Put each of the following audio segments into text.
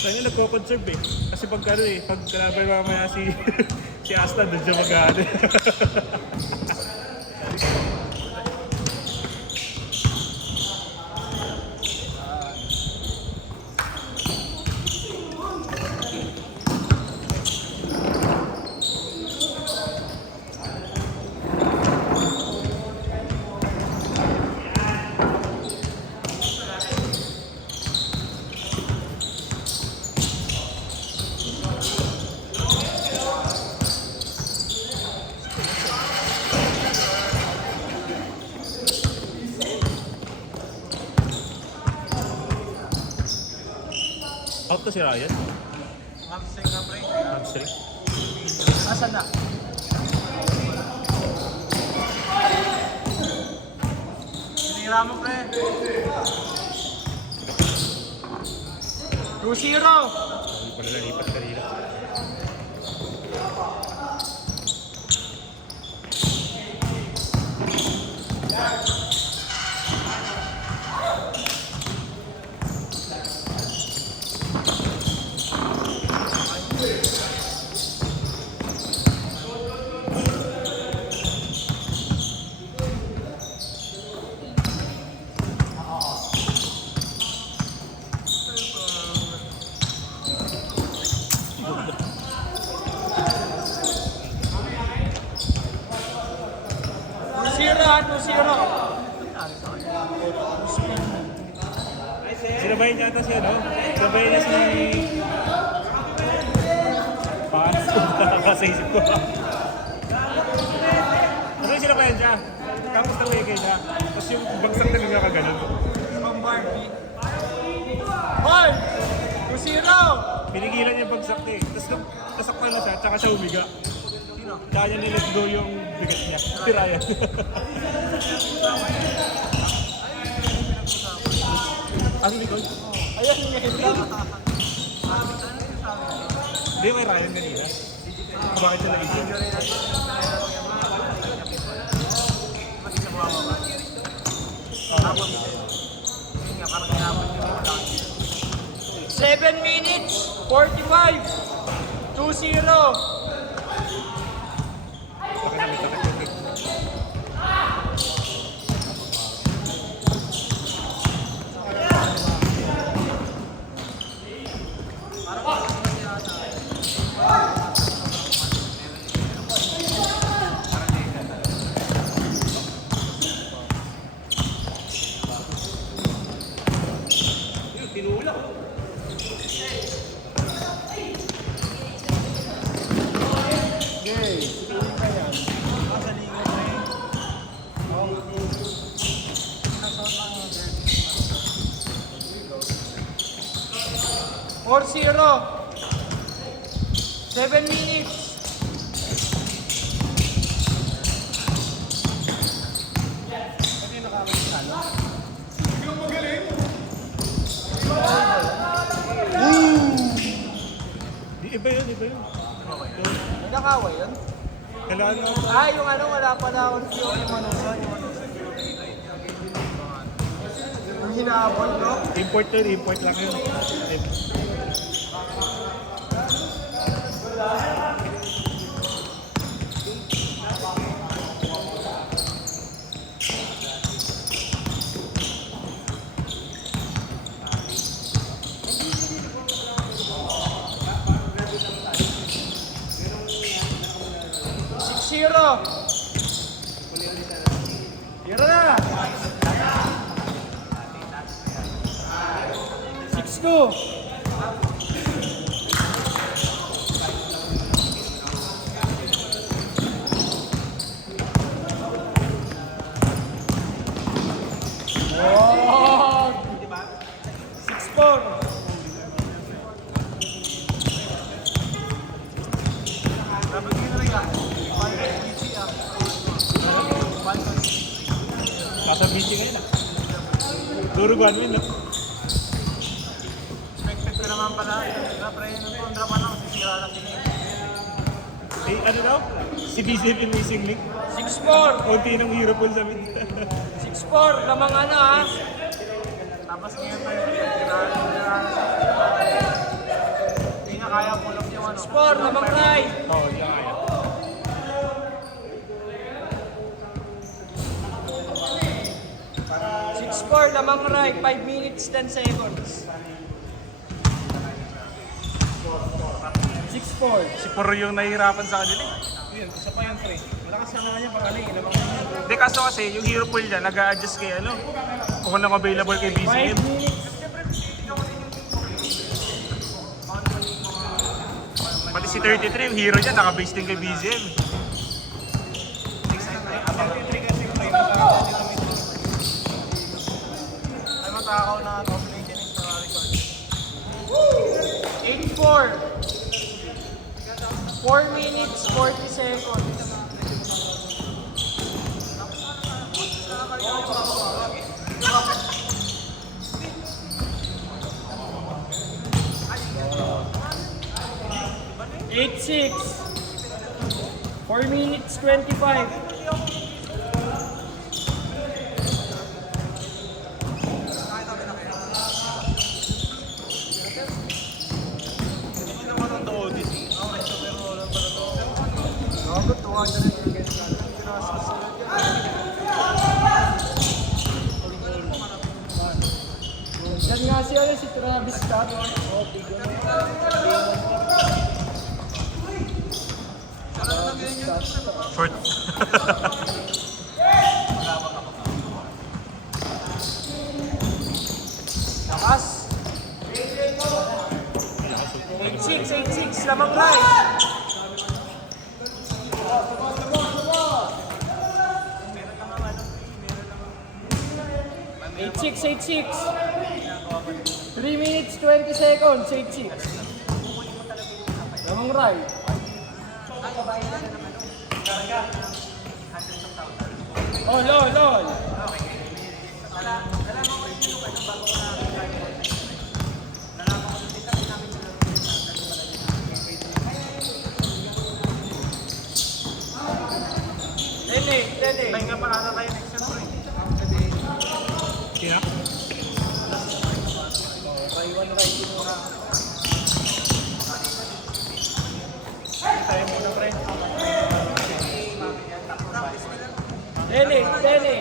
Saan yung nagko-conserve eh. Kasi pag ano eh, pag kalaban mamaya si Asta, doon siya mag-ano. Out to si Ryan. Hamstring na pre. Hamstring. Asan na? Sinira mo pre. 2-0. Hindi pa nalalipat kanina. Sinabayin niya ata siya, no? Sinabayin niya si... Paano? Nakakasa isip ko. Ano yung sinabayin siya? Tapos na may niya. Tapos yung bagsak na niya kaganon. From Barbie. Hoy! 2-0! Pinigilan niya yung bagsak niya eh. Tapos nung nasakpan na siya, tsaka siya humiga. Sino? Tsaka niya nilet go yung bigat niya. Si Ryan. Ang likod? Ayan nga. Hindi, may Ryan kanina. Bakit siya nag-isip? 7 minutes, 45, 2-0. Four 0. 7 minutes. Iba yun, iba yun. Nagkakaway yun? Kailangan mo. Yung ano, wala pala ako yung manusa. Yung hinahabol, bro. Import yun, import lang yun. Zero. Zero na. 6-2. Wow. 6-4. Nasa BC ngayon ah. Duruguan mo yun, no? Expected ko naman pala. Pre, yung kontra pa lang. Sisira lang din yun. Eh, ano daw? Si BCF in Missing Link. 6-4. Kunti ng hero pool sa mid. 6-4. Lamang ano ha. Tapos ngayon pa 6-4, lamang right. Oo, yun kaya. 6-4, lamang right. 5 minutes, 10 seconds. 6-4. Si Puro yung nahihirapan sa kanila eh. Yun, isa pa yung pre. Malakas na nga niya, pag inabang niya. Hindi kaso kasi yung hero pool niya nag-a-adjust kay ano. Kung anong available kay 5 BCM. minutes. Pati si 33 yung hero niya naka-base din kay BCM. Ay, matakaw na top lane dyan eh, sa record. 8-4. 4 minutes, 40 seconds. Eight six. 4 minutes 25. Hindi naman ang to Odyssey. Okay, so pero wala pala to. Gago, 200 against that. Pinasas sila dyan. Yan nga si ano, si Travis Scott. Short. Lakas. 8-6, lamang right. Eight six. 3 minutes 20 seconds. 8-6. Lamang right. Oh, lol. Lele. Pahinga pa ata tayo next time, pre. Sino? Tayo muna, pre. Lele.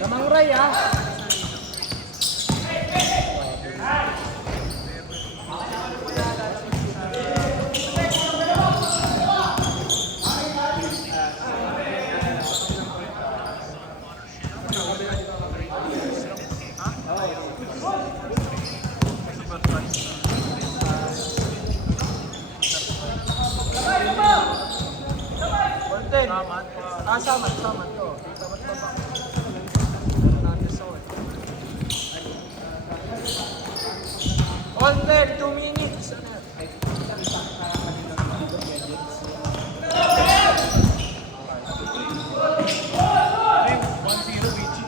Lamang right ah. Content. Samat to. Samat pa ba? Content, 2 minutes. Ano yan? Pre, 1-0 BG.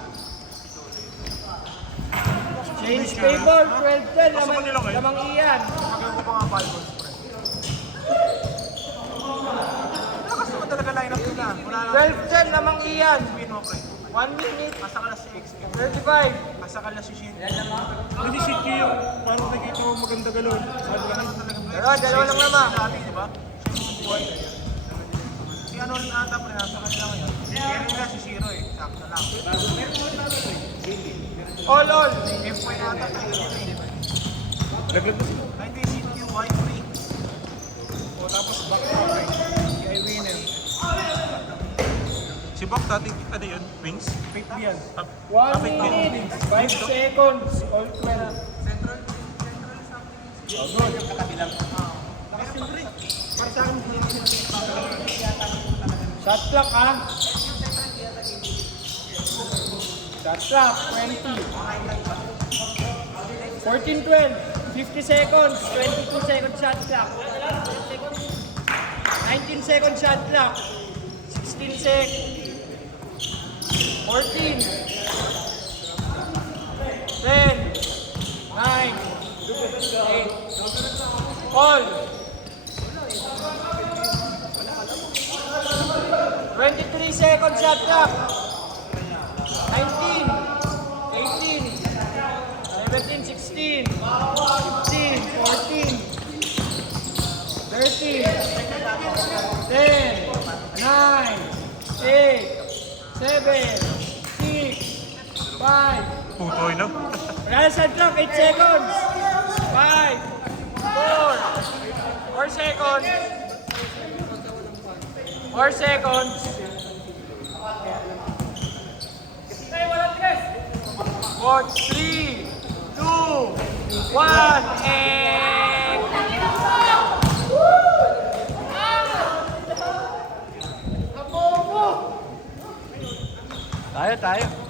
Change favor, 12-10. Basta Manila kayo? Lamang iyan. Magawa ko pa nga 5 goals, pre. Lakas naman talaga line-up nila. Wala na. 12-10, lamang iyan. Spin mo, pre. 1 minute, Asa ka na si XP. 35. Asa ka na si Shin. Hindi si Q yung parang nakita ko maganda galon. Sabi ka na. Dalawa lang naman. Dati, di ba? Boy. Si ano rin ata, pre, nasa kanila ngayon. Kaya nila si Zero eh. Sakto lang. All. F1 ata tayo eh. Laglag na sila. Ay, hindi, si QY free. O, tapos back to okay. QI winner. Si Bok dati, ano yun? Wings? Pick yan. 1 minute, 5 seconds. All 12. Para sa akin, hindi nila Shot clock ah. Shot clock, 20. 14-12. 50 seconds. 22 seconds shot clock. 19 seconds shot clock. 16 seconds. 14. 10. 9. 8. All. 23 seconds shot clock. 6, 5. Putoy, no? Wala na sa clock, 8 seconds. 5, 4, 4 seconds. 4 seconds. 4, 3, 2, 1, and... Tayo, tayo.